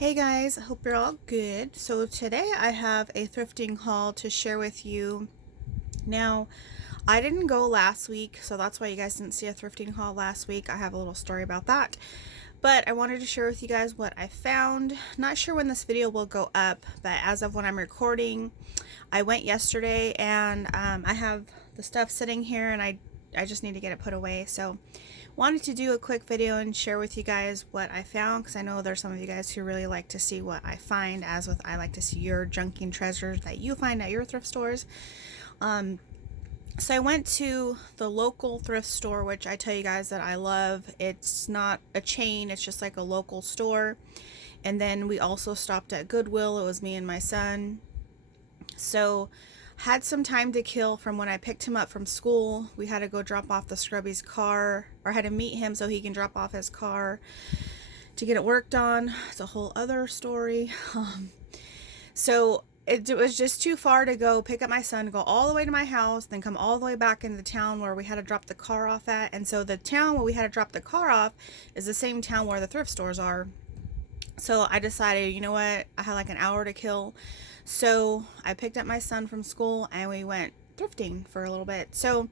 Hey guys, I hope you're all good. So today I have a thrifting haul to share with you. Now, I didn't go last week, so that's why you guys didn't see a thrifting haul last week. I have a little story about that. But I wanted to share with you guys what I found. Not sure when this video will go up, but as of when I'm recording, I went yesterday and I have the stuff sitting here and I just need to get it put away. So wanted to do a quick video and share with you guys what I found, because I know there's some of you guys who really like to see what I find, as with I like to see your junking treasures that you find at your thrift stores. So I went to the local thrift store, which I tell you guys that I love. It's not a chain, it's just like a local store. And then we also stopped at Goodwill. It was me and my son. So had some time to kill from when I picked him up from school. We had to go drop off the scrubby's car, or had to meet him so he can drop off his car to get it worked on. It's a whole other story. So it was just too far to go pick up my son, go all the way to my house, then come all the way back into the town where we had to drop the car off at. And so the town where we had to drop the car off is the same town where the thrift stores are. So I decided, you know what, I had like an hour to kill. So I picked up my son from school and we went thrifting for a little bit. So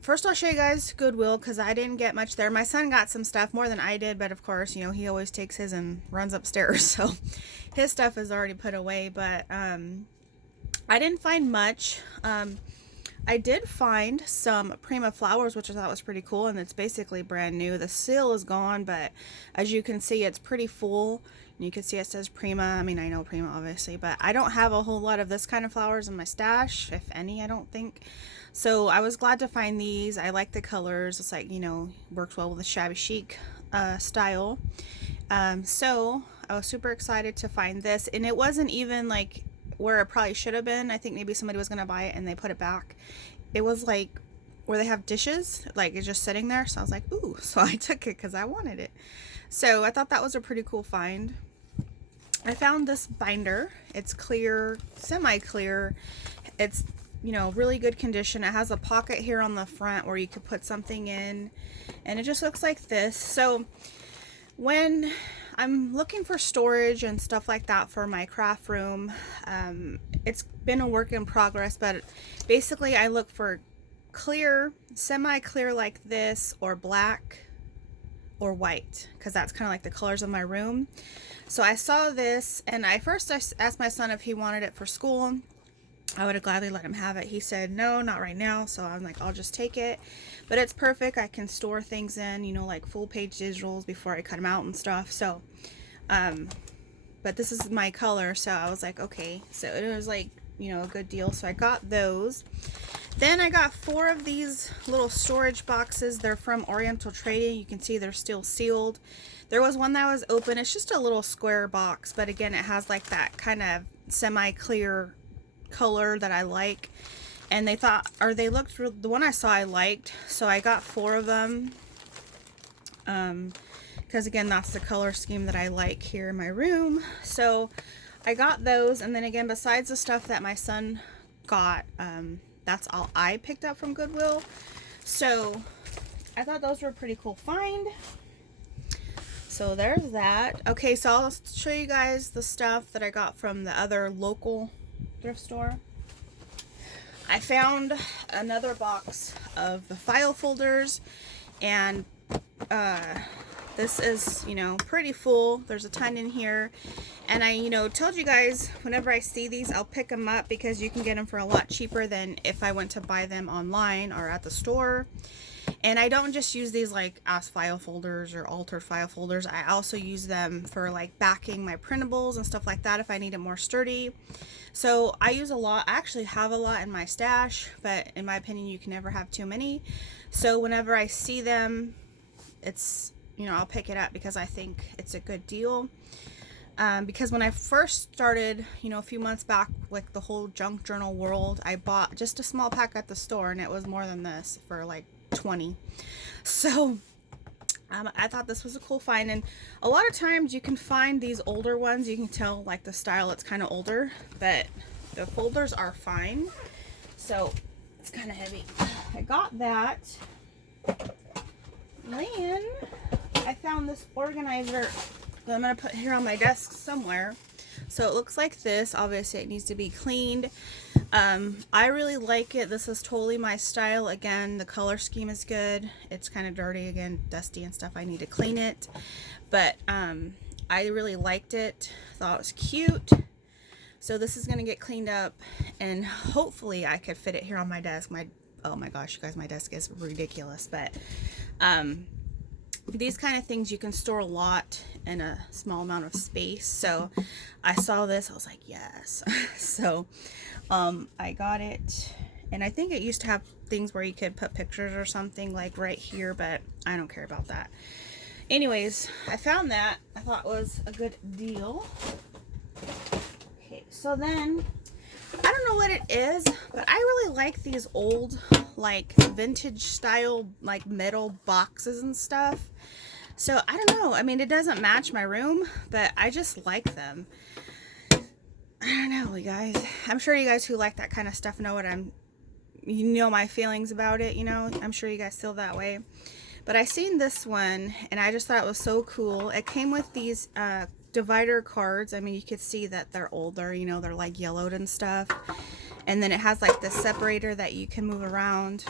first I'll show you guys Goodwill, because I didn't get much there. My son got some stuff more than I did, but of course, you know, he always takes his and runs upstairs. So his stuff is already put away, but I didn't find much. I did find some Prima flowers, which I thought was pretty cool, and it's basically brand new. The seal is gone, but as you can see, it's pretty full. You can see it says Prima. I mean, I know Prima, obviously, but I don't have a whole lot of this kind of flowers in my stash, if any, I don't think. So I was glad to find these. I like the colors. It's like, you know, works well with the shabby chic style. So I was super excited to find this, and it wasn't even like where it probably should have been. I think maybe somebody was going to buy it and they put it back. It was like where they have dishes, like it's just sitting there. So I was like, ooh, so I took it because I wanted it. So I thought that was a pretty cool find. I found this binder. It's clear, semi-clear. It's, you know, really good condition. It has a pocket here on the front where you could put something in, and it just looks like this. So when I'm looking for storage and stuff like that for my craft room, it's been a work in progress, but basically I look for clear, semi-clear like this, or black or white, because that's kind of like the colors of my room. So I saw this, and I asked my son if he wanted it for school. I would have gladly let him have it. He said no, not right now. So I'm like, I'll just take it. But it's perfect. I can store things in, you know, like full page digitals before I cut them out and stuff. So but this is my color, so I was like, okay. So it was like, you know, a good deal. So I got those. Then I got 4 of these little storage boxes. They're from Oriental Trading. You can see they're still sealed. There was one that was open. It's just a little square box, but again, it has like that kind of semi-clear color that I like. And they thought, or they looked, the one I saw I liked, so I got 4 of them. Because again, that's the color scheme that I like here in my room. So I got those, and then again, besides the stuff that my son got, that's all I picked up from Goodwill. So I thought those were a pretty cool find. So there's that. Okay, so I'll show you guys the stuff that I got from the other local thrift store. I found another box of the file folders, and this is, you know, pretty full. There's a ton in here, and I, you know, told you guys whenever I see these, I'll pick them up because you can get them for a lot cheaper than if I went to buy them online or at the store. And I don't just use these like as file folders or altered file folders. I also use them for like backing my printables and stuff like that if I need it more sturdy. So I use a lot. I actually have a lot in my stash, but in my opinion, you can never have too many. So whenever I see them, it's, you know, I'll pick it up because I think it's a good deal. Because when I first started, you know, a few months back with the whole junk journal world, I bought just a small pack at the store, and it was more than this for like 20. So I thought this was a cool find, and a lot of times you can find these older ones. You can tell like the style, it's kind of older, but the folders are fine. So it's kind of heavy. I got that. Then I found this organizer that I'm going to put here on my desk somewhere. So it looks like this. Obviously it needs to be cleaned. I really like it. This is totally my style. Again, the color scheme is good. It's kind of dirty, again, dusty and stuff. I need to clean it. But I really liked it. Thought it was cute. So this is going to get cleaned up, and hopefully I could fit it here on my desk. Oh my gosh, you guys, my desk is ridiculous. But these kind of things, you can store a lot in a small amount of space. So I saw this, I was like, yes. So I got it, and I think it used to have things where you could put pictures or something like right here, but I don't care about that. Anyways, I found that. I thought it was a good deal. Okay, so then I don't know what it is, but I really like these old, like, vintage style, like, metal boxes and stuff. So I don't know, I mean, it doesn't match my room, but I just like them. I don't know, you guys. I'm sure you guys who like that kind of stuff know what you know my feelings about it, you know. I'm sure you guys feel that way. But I seen this one, and I just thought it was so cool. It came with these divider cards. I mean, you could see that they're older, you know, they're like yellowed and stuff. And then it has like the separator that you can move around.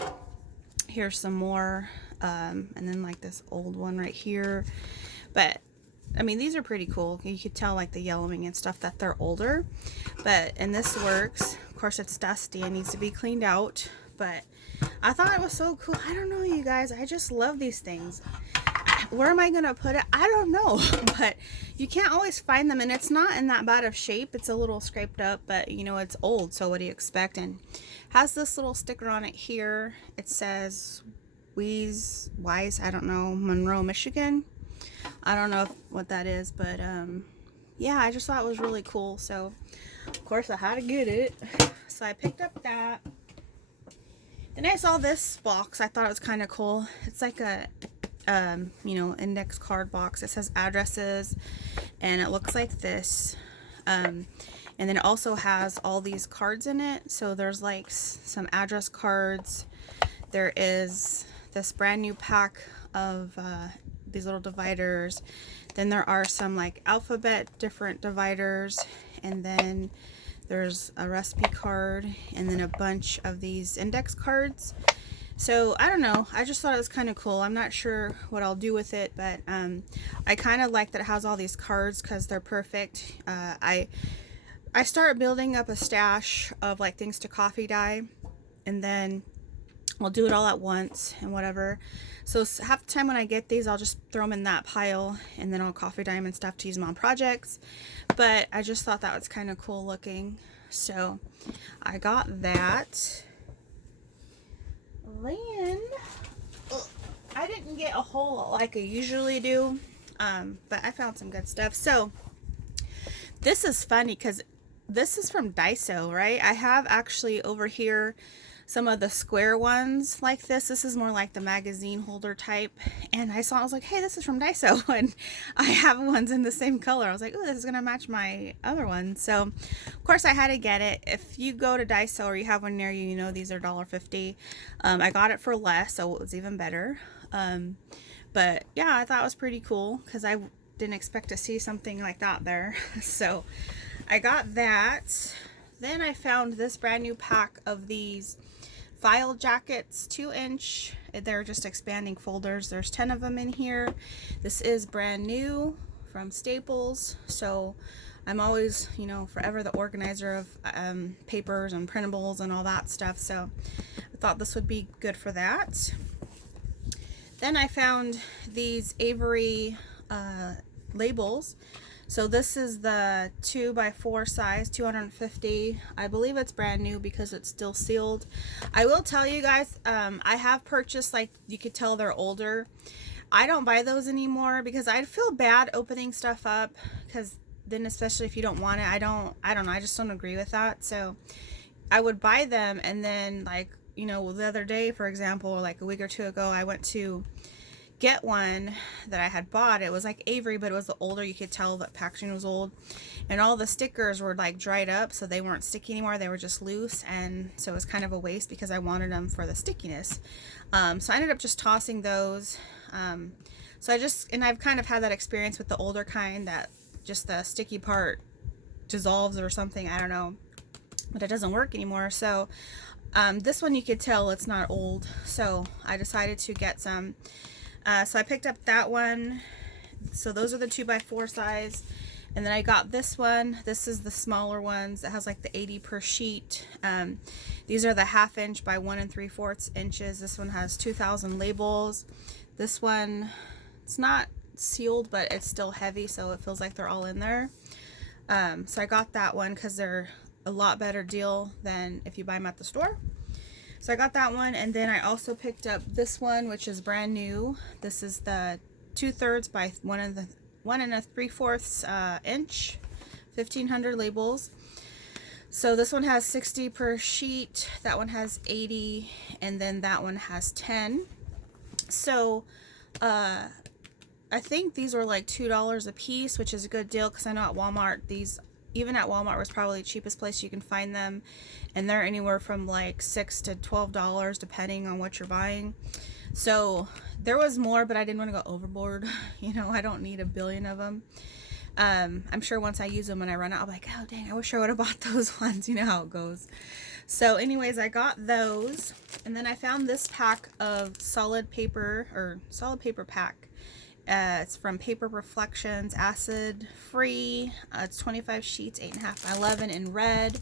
Here's some more. And then like this old one right here. But I mean, these are pretty cool. You could tell like the yellowing and stuff that they're older. And this works. Of course, it's dusty and needs to be cleaned out. But I thought it was so cool. I don't know, you guys. I just love these things. Where am I going to put it? I don't know. But you can't always find them. And it's not in that bad of shape. It's a little scraped up. But, you know, it's old. So what do you expect? And has this little sticker on it here. It says Wise, I don't know, Monroe, Michigan. I don't know what that is. But, yeah, I just thought it was really cool. So, of course, I had to get it. So I picked up that. Then I saw this box. I thought it was kind of cool. It's like a, you know, index card box. It says addresses, and it looks like this. And then it also has all these cards in it. So there's like some address cards. There is this brand new pack of these little dividers. Then there are some like alphabet different dividers, and then there's a recipe card, and then a bunch of these index cards. So I don't know, I just thought it was kind of cool. I'm not sure what I'll do with it, but I kind of like that it has all these cards because they're perfect. I start building up a stash of like things to coffee dye, and then I'll do it all at once and whatever. So half the time when I get these, I'll just throw them in that pile, and then I'll coffee dye them and stuff to use them on projects. But I just thought that was kind of cool looking. So I got that. Then I didn't get a whole lot like I usually do, but I found some good stuff. So this is funny because this is from Daiso, right? I have actually over here some of the square ones like this. This is more like the magazine holder type. And I was like, hey, this is from Daiso. And I have ones in the same color. I was like, oh, this is going to match my other one. So, of course, I had to get it. If you go to Daiso or you have one near you, you know these are $1.50. I got it for less, so it was even better. But, yeah, I thought it was pretty cool because I didn't expect to see something like that there. So, I got that. Then I found this brand new pack of these file jackets, 2-inch. They're just expanding folders. There's 10 of them in here. This is brand new from Staples. So I'm always, you know, forever the organizer of papers and printables and all that stuff. So I thought this would be good for that. Then I found these Avery labels. So this is the 2x4 size, 250. I believe it's brand new because it's still sealed. I will tell you guys, I have purchased, like, you could tell they're older. I don't buy those anymore because I'd feel bad opening stuff up, because then especially if you don't want it, I don't know, I just don't agree with that. So I would buy them, and then, like, you know, the other day, for example, like a week or two ago, I went to get one that I had bought. It was like Avery, but it was the older. You could tell that packaging was old, and all the stickers were like dried up, so they weren't sticky anymore. They were just loose, and so it was kind of a waste because I wanted them for the stickiness. So I ended up just tossing those. So I've kind of had that experience with the older kind that just the sticky part dissolves or something, I don't know, but it doesn't work anymore. So this one you could tell it's not old, so I decided to get some. So I picked up that one. So those are the 2x4 size. And then I got this one. This is the smaller ones. It has like the 80 per sheet. These are the 1/2 inch by 1 3/4 inches. This one has 2,000 labels. This one, it's not sealed, but it's still heavy, so it feels like they're all in there. So I got that one because they're a lot better deal than if you buy them at the store. So I got that one, and then I also picked up this one, which is brand new. This is the 2/3 by 1 3/4 inch, 1,500 labels. So this one has 60 per sheet, that one has 80, and then that one has 10. So I think these were like $2 a piece, which is a good deal because I know at Walmart, even at Walmart was probably the cheapest place you can find them, and they're anywhere from like $6 to $12 depending on what you're buying. So there was more, but I didn't want to go overboard. You know, I don't need a billion of them. I'm sure once I use them and I run out, I'll be like, oh dang, I wish I would have bought those ones. You know how it goes. So anyways, I got those, and then I found this pack of solid paper pack. It's from Paper Reflections, acid free. It's 25 sheets, 8.5 by 11 in red.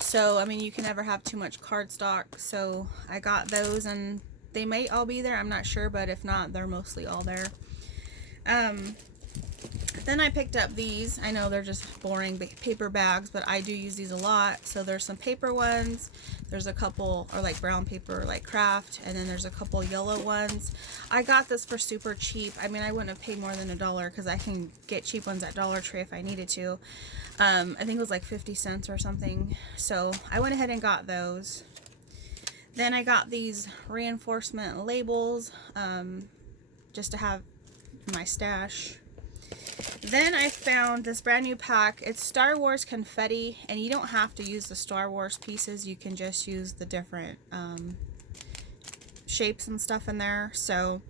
So I mean, you can never have too much cardstock. So I got those, and they may all be there, I'm not sure, but if not, they're mostly all there. Then I picked up these. I know they're just boring paper bags, but I do use these a lot. So there's some paper ones. There's a couple, or like brown paper, like craft, and then there's a couple yellow ones. I got this for super cheap. I mean, I wouldn't have paid more than $1 because I can get cheap ones at Dollar Tree if I needed to. I think it was like 50 cents or something. So I went ahead and got those. Then I got these reinforcement labels just to have in my stash. Then I found this brand new pack. It's Star Wars confetti, and you don't have to use the Star Wars pieces. You can just use the different shapes and stuff in there. So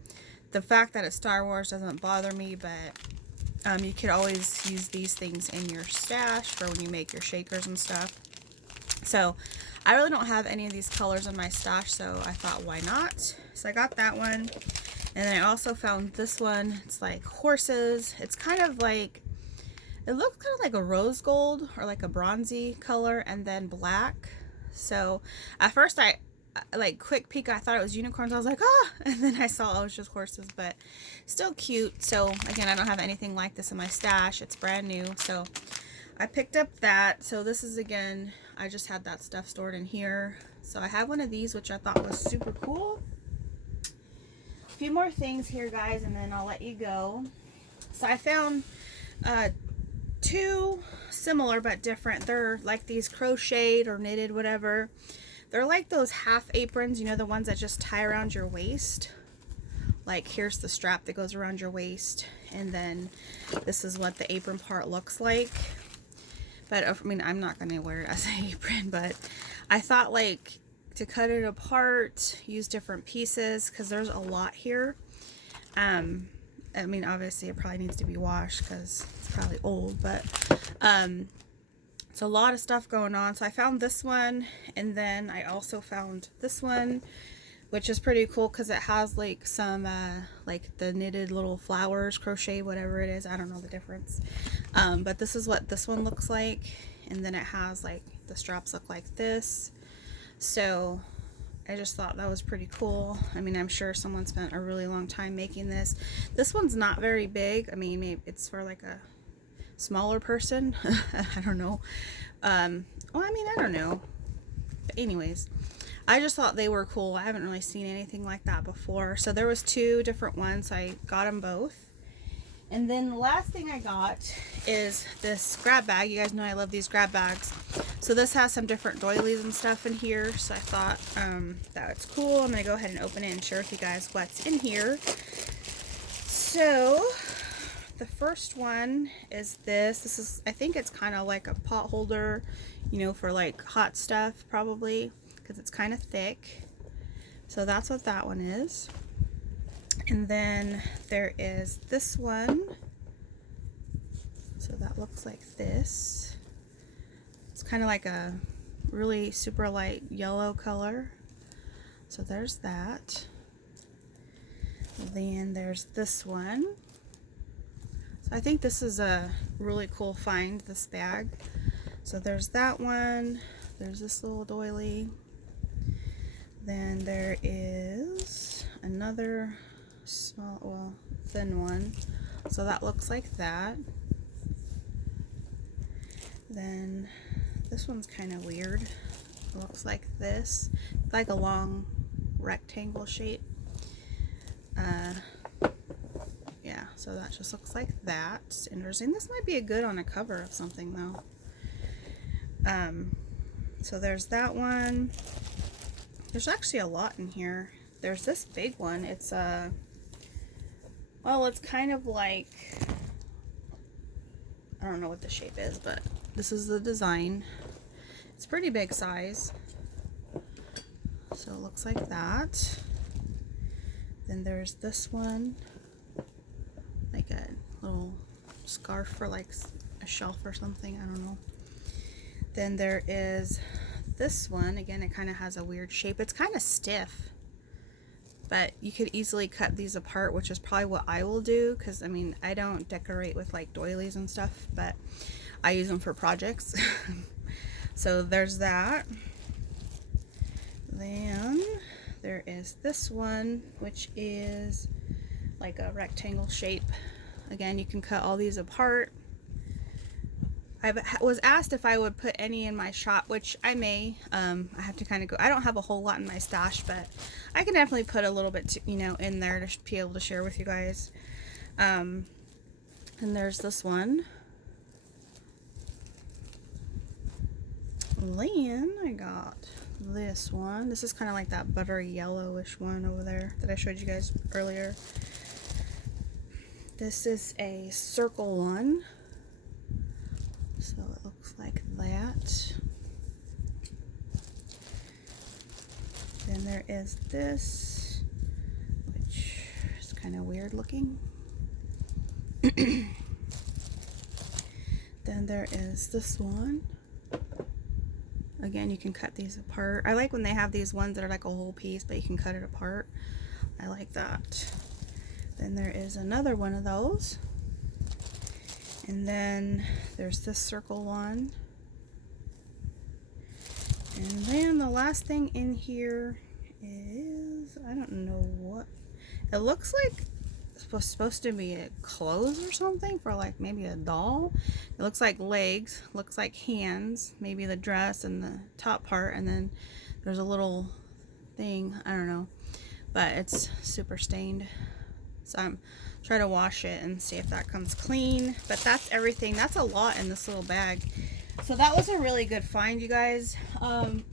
the fact that it's Star Wars doesn't bother me, but you could always use these things in your stash for when you make your shakers and stuff. So I really don't have any of these colors in my stash, so I thought, why not? So I got that one. And then I also found this one. It's like horses. It's kind of like, it looks kind of like a rose gold or like a bronzy color, and then black. So at first I like quick peek, I thought it was unicorns. I was like, ah, and then I saw it was just horses, but still cute. So again, I don't have anything like this in my stash. It's brand new. So I picked up that. So this is, again, I just had that stuff stored in here. So I have one of these, which I thought was super cool. A few more things here, guys, and then I'll let you go. So I found two similar but different. They're like these crocheted or knitted, whatever. They're like those half aprons, you know, the ones that just tie around your waist. Like, here's the strap that goes around your waist, and then this is what the apron part looks like. But I mean, I'm not gonna wear it as an apron, but I thought, like, to cut it apart, use different pieces, because there's a lot here. I mean, obviously it probably needs to be washed because it's probably old, but it's a lot of stuff going on. So I found this one, and then I also found this one, which is pretty cool because it has like some like the knitted little flowers, crochet, whatever it is, I don't know the difference, but this is what this one looks like. And then it has like the straps look like this. So I just thought that was pretty cool. I mean, I'm sure someone spent a really long time making this. This one's not very big. I mean, maybe it's for like a smaller person. I don't know. Well, I mean, I don't know. But anyways, I just thought they were cool. I haven't really seen anything like that before. So there was two different ones. So I got them both. And then the last thing I got is this grab bag. You guys know I love these grab bags. So this has some different doilies and stuff in here. So I thought that's cool. I'm going to go ahead and open it and share with you guys what's in here. So the first one is this. This is, I think it's kind of like a pot holder, you know, for like hot stuff probably, because it's kind of thick. So that's what that one is. And then there is this one. So that looks like this. It's kind of like a really super light yellow color. So there's that. Then there's this one. So I think this is a really cool find, this bag. So there's that one. There's this little doily. Then there is another small, well, thin one. So that looks like that. Then this one's kind of weird. It looks like this. It's like a long rectangle shape. Yeah, so that just looks like that. It's interesting. This might be a good on a cover of something though. So there's that one. There's actually a lot in here. There's this big one. It's well, it's kind of like, I don't know what the shape is, but this is the design. It's pretty big size. So it looks like that. Then there's this one, like a little scarf for like a shelf or something, I don't know. Then there is this one. Again, it kind of has a weird shape. It's kind of stiff, but you could easily cut these apart, which is probably what I will do, because I mean, I don't decorate with like doilies and stuff, but I use them for projects. So there's that. Then there is this one, which is like a rectangle shape. Again, you can cut all these apart. I was asked if I would put any in my shop, which I may. I have to kind of go. I don't have a whole lot in my stash, but I can definitely put a little bit, to, you know, in there to be able to share with you guys. And there's this one. Then I got this one. This is kind of like that buttery yellowish one over there that I showed you guys earlier. This is a circle one. So it looks like that. Then there is this, which is kind of weird looking. Then there is this one. Again, you can cut these apart. I like when they have these ones that are like a whole piece, but you can cut it apart. I like that. Then there is another one of those. And then there's this circle one. And then the last thing in here is, I don't know what. It looks like it's supposed to be clothes or something for like maybe a doll. It looks like legs, looks like hands, maybe the dress and the top part, and then there's a little thing, I don't know. But it's super stained. So I'm trying to wash it and see if that comes clean. But that's everything. That's a lot in this little bag. So that was a really good find, you guys.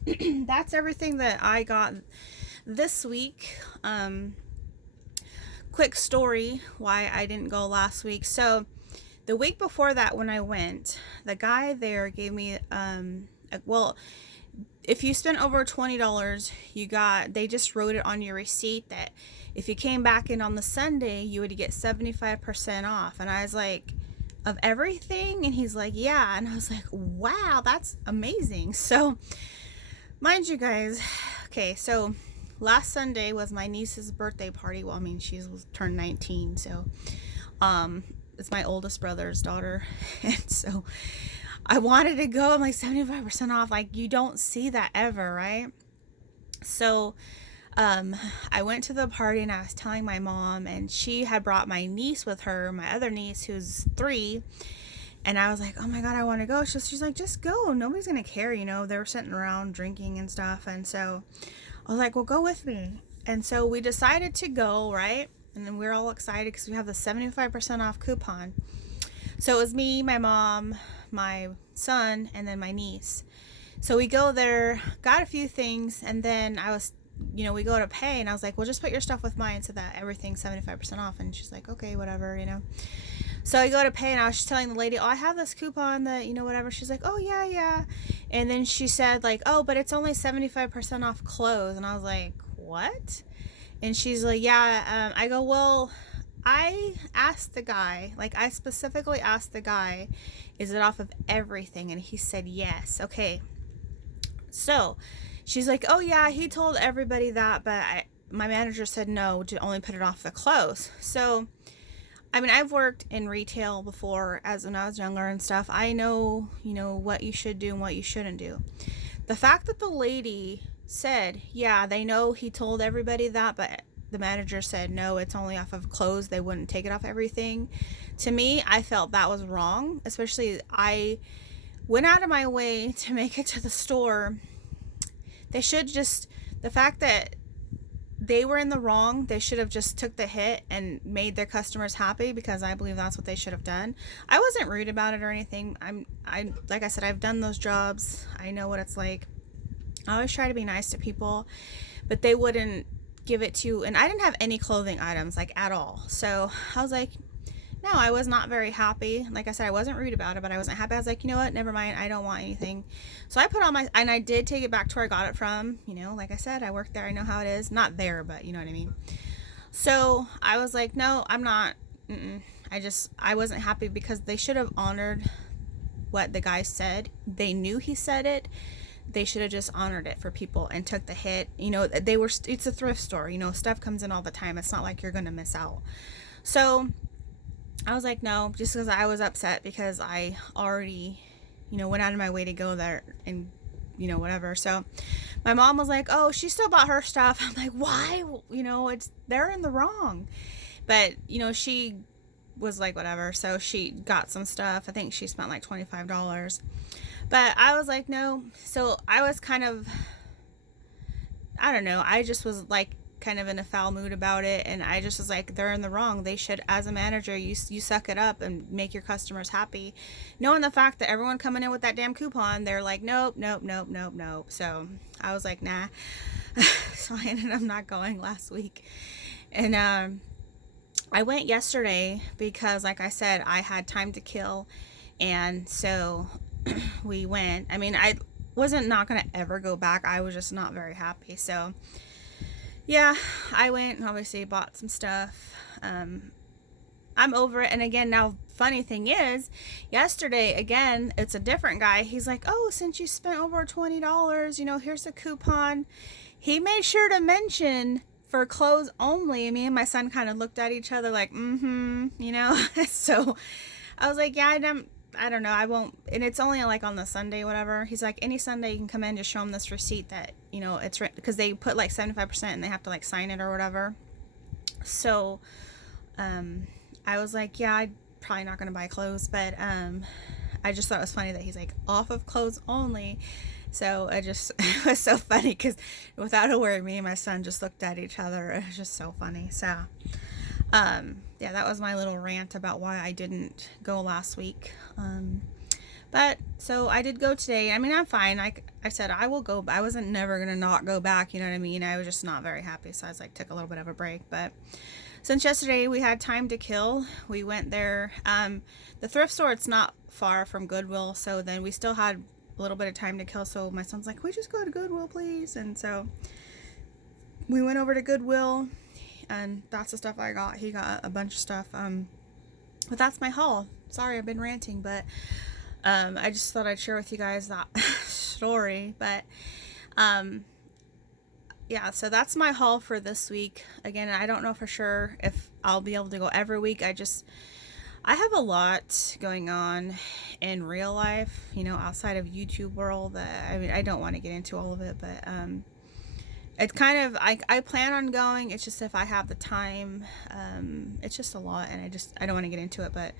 That's everything that I got this week. Quick story why I didn't go last week. So the week before that, when I went, the guy there gave me well, if you spent over $20, they just wrote it on your receipt that if you came back in on the Sunday, you would get 75% off. And I was like, of everything? And he's like, yeah. And I was like, wow, that's amazing. So mind you guys, okay, so last Sunday was my niece's birthday party. Well, I mean, she turned 19, so it's my oldest brother's daughter. And so I wanted to go. I'm like, 75% off. Like, you don't see that ever, right? So I went to the party and I was telling my mom, and she had brought my niece with her, my other niece who's 3. And I was like, oh my God, I want to go. She's like, just go. Nobody's going to care. You know, they were sitting around drinking and stuff. And so I was like, well, go with me. And so we decided to go, right? And then we were all excited because we have the 75% off coupon. So it was me, my mom, my son, and then my niece. So we go there, got a few things, and then we go to pay, and I was like, well, just put your stuff with mine so that everything's 75% off. And she's like, okay, whatever, you know. So I go to pay, and I was just telling the lady, oh, I have this coupon that, whatever. She's like, oh, yeah. And then she said, like, oh, but it's only 75% off clothes. And I was like, what? And she's like, yeah. I go, well, I asked the guy, like I specifically asked the guy, is it off of everything? And he said yes. Okay. So she's like, oh yeah, he told everybody that, but my manager said no, to only put it off the clothes. So I mean, I've worked in retail before as when I was younger and stuff. I know, what you should do and what you shouldn't do. The fact that the lady said, yeah, they know he told everybody that, but the manager said, no, it's only off of clothes. They wouldn't take it off everything. To me, I felt that was wrong, especially I went out of my way to make it to the store. They should just, the fact that they were in the wrong, they should have just took the hit and made their customers happy, because I believe that's what they should have done. I wasn't rude about it or anything. I like I said, I've done those jobs. I know what it's like. I always try to be nice to people, but they wouldn't give it to, and I didn't have any clothing items like at all. So I was like, no, I was not very happy. Like I said, I wasn't rude about it, but I wasn't happy. I was like, you know what? Never mind. I don't want anything. So I put on my, and I did take it back to where I got it from. Like I said, I worked there. I know how it is. Not there, but you know what I mean? So I was like, no, I'm not. I wasn't happy, because they should have honored what the guy said. They knew he said it. They should have just honored it for people and took the hit. It's a thrift store. Stuff comes in all the time. It's not like you're going to miss out. So I was like, no, just because I was upset because I already, went out of my way to go there and, whatever. So my mom was like, oh, she still bought her stuff. I'm like, why? They're in the wrong. But, she was like, whatever. So she got some stuff. I think she spent like $25. But I was like, no. So I was kind of, I don't know. I just was like, kind of in a foul mood about it, and I just was like, they're in the wrong. They should, as a manager, you suck it up and make your customers happy, knowing the fact that everyone coming in with that damn coupon, they're like, nope. So I was like, nah. So I ended up not going last week, and I went yesterday because, like I said, I had time to kill, and so we went. I mean, I wasn't not gonna ever go back. I was just not very happy. So yeah, I went and obviously bought some stuff. I'm over it. And again, now, funny thing is, yesterday, again, it's a different guy. He's like, oh, since you spent over $20, here's a coupon. He made sure to mention for clothes only. Me and my son kind of looked at each other like, So I was like, yeah, I don't know. I won't. And it's only like on the Sunday, whatever. He's like, any Sunday you can come in, just show them this receipt that, it's because they put like 75% and they have to like sign it or whatever. So, I was like, yeah, I'm probably not going to buy clothes, but, I just thought it was funny that he's like off of clothes only. So it was so funny because without a word, me and my son just looked at each other. It was just so funny. So, yeah, that was my little rant about why I didn't go last week. But so I did go today. I mean, I'm fine. Like I said, I will go. I wasn't never going to not go back. You know what I mean? I was just not very happy. So I was like, took a little bit of a break. But since yesterday we had time to kill, we went there. The thrift store, it's not far from Goodwill. So then we still had a little bit of time to kill. So my son's like, can we just go to Goodwill, please? And so we went over to Goodwill. And that's the stuff I got. He got a bunch of stuff. But that's my haul. Sorry, I've been ranting, but I just thought I'd share with you guys that story. But yeah, so that's my haul for this week. Again, I don't know for sure if I'll be able to go every week. I have a lot going on in real life, outside of YouTube world. I don't want to get into all of it, but it's kind of, I plan on going. It's just if I have the time, it's just a lot, and I don't want to get into it, but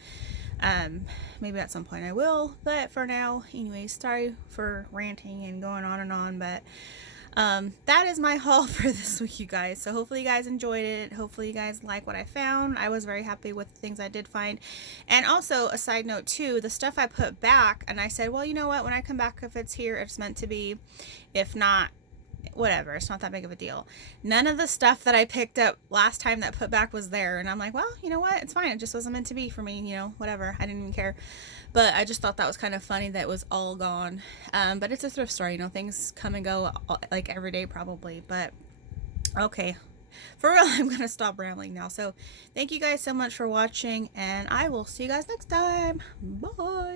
maybe at some point I will. But for now, anyways, sorry for ranting and going on and on, but that is my haul for this week, you guys. So hopefully you guys enjoyed it. Hopefully you guys like what I found. I was very happy with the things I did find. And also, a side note too, the stuff I put back, and I said, well, you know what, when I come back, if it's here, it's meant to be. If not, whatever, it's not that big of a deal. None of the stuff that I picked up last time that put back was there, and I'm like, well, you know what, it's fine, it just wasn't meant to be for me, whatever, I didn't even care. But I just thought that was kind of funny that it was all gone. But it's a thrift store, things come and go like every day probably. But okay, For real, I'm going to stop rambling now. So thank you guys so much for watching, and I will see you guys next time. Bye.